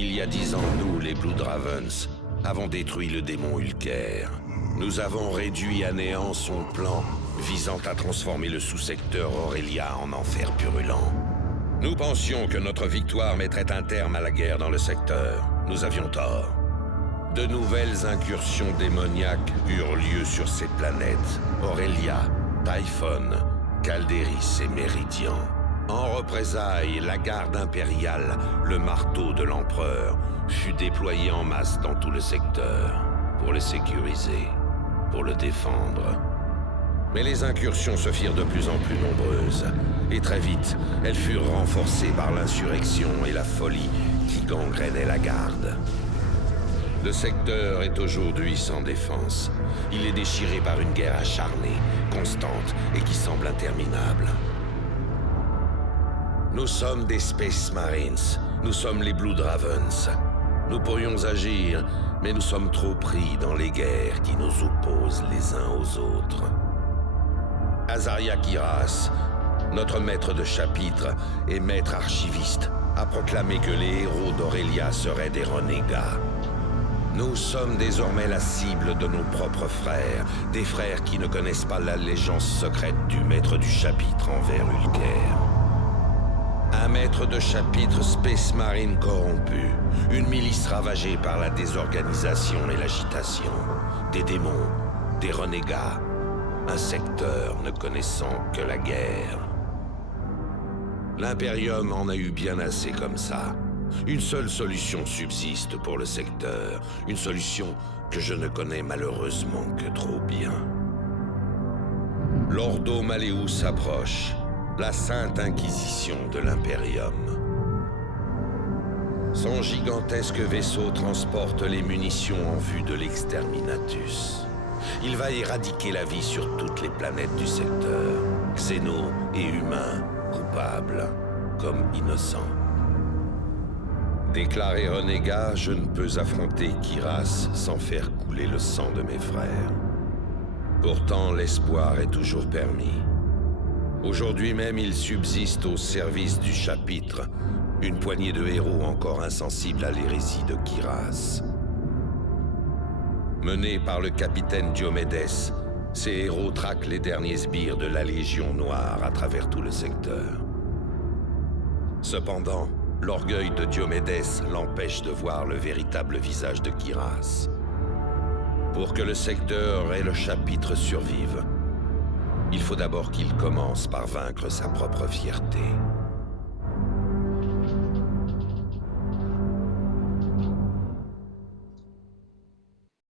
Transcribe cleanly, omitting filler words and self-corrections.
Il y a 10 ans, nous, les Blood Ravens, avons détruit le démon Ulker. Nous avons réduit à néant son plan visant à transformer le sous-secteur Aurelia en enfer purulent. Nous pensions que notre victoire mettrait un terme à la guerre dans le secteur. Nous avions tort. De nouvelles incursions démoniaques eurent lieu sur ces planètes. Aurelia, Typhon, Calderis et Méridian. En représailles, la garde impériale, le marteau de l'empereur, fut déployée en masse dans tout le secteur, pour le sécuriser, pour le défendre. Mais les incursions se firent de plus en plus nombreuses, et très vite, elles furent renforcées par l'insurrection et la folie qui gangrénaient la garde. Le secteur est aujourd'hui sans défense. Il est déchiré par une guerre acharnée, constante et qui semble interminable. Nous sommes des Space Marines, nous sommes les Blood Ravens. Nous pourrions agir, mais nous sommes trop pris dans les guerres qui nous opposent les uns aux autres. Azaria Kyras, notre maître de chapitre et maître archiviste, a proclamé que les héros d'Aurelia seraient des renégats. Nous sommes désormais la cible de nos propres frères, des frères qui ne connaissent pas l'allégeance secrète du maître du chapitre envers Ulker. Un maître de chapitre Space Marine corrompu, une milice ravagée par la désorganisation et l'agitation, des démons, des renégats, un secteur ne connaissant que la guerre. L'Imperium en a eu bien assez comme ça. Une seule solution subsiste pour le secteur, une solution que je ne connais malheureusement que trop bien. L'Ordo Malleus approche, la Sainte Inquisition de l'Imperium. Son gigantesque vaisseau transporte les munitions en vue de l'Exterminatus. Il va éradiquer la vie sur toutes les planètes du secteur, xénos et humains, coupables comme innocents. Déclaré renégat, je ne peux affronter Kyras sans faire couler le sang de mes frères. Pourtant, l'espoir est toujours permis. Aujourd'hui même, il subsiste au service du chapitre une poignée de héros encore insensibles à l'hérésie de Kyras. Menés par le capitaine Diomédès, ces héros traquent les derniers sbires de la Légion Noire à travers tout le secteur. Cependant, l'orgueil de Diomédès l'empêche de voir le véritable visage de Kyras. Pour que le secteur et le chapitre survivent, il faut d'abord qu'il commence par vaincre sa propre fierté.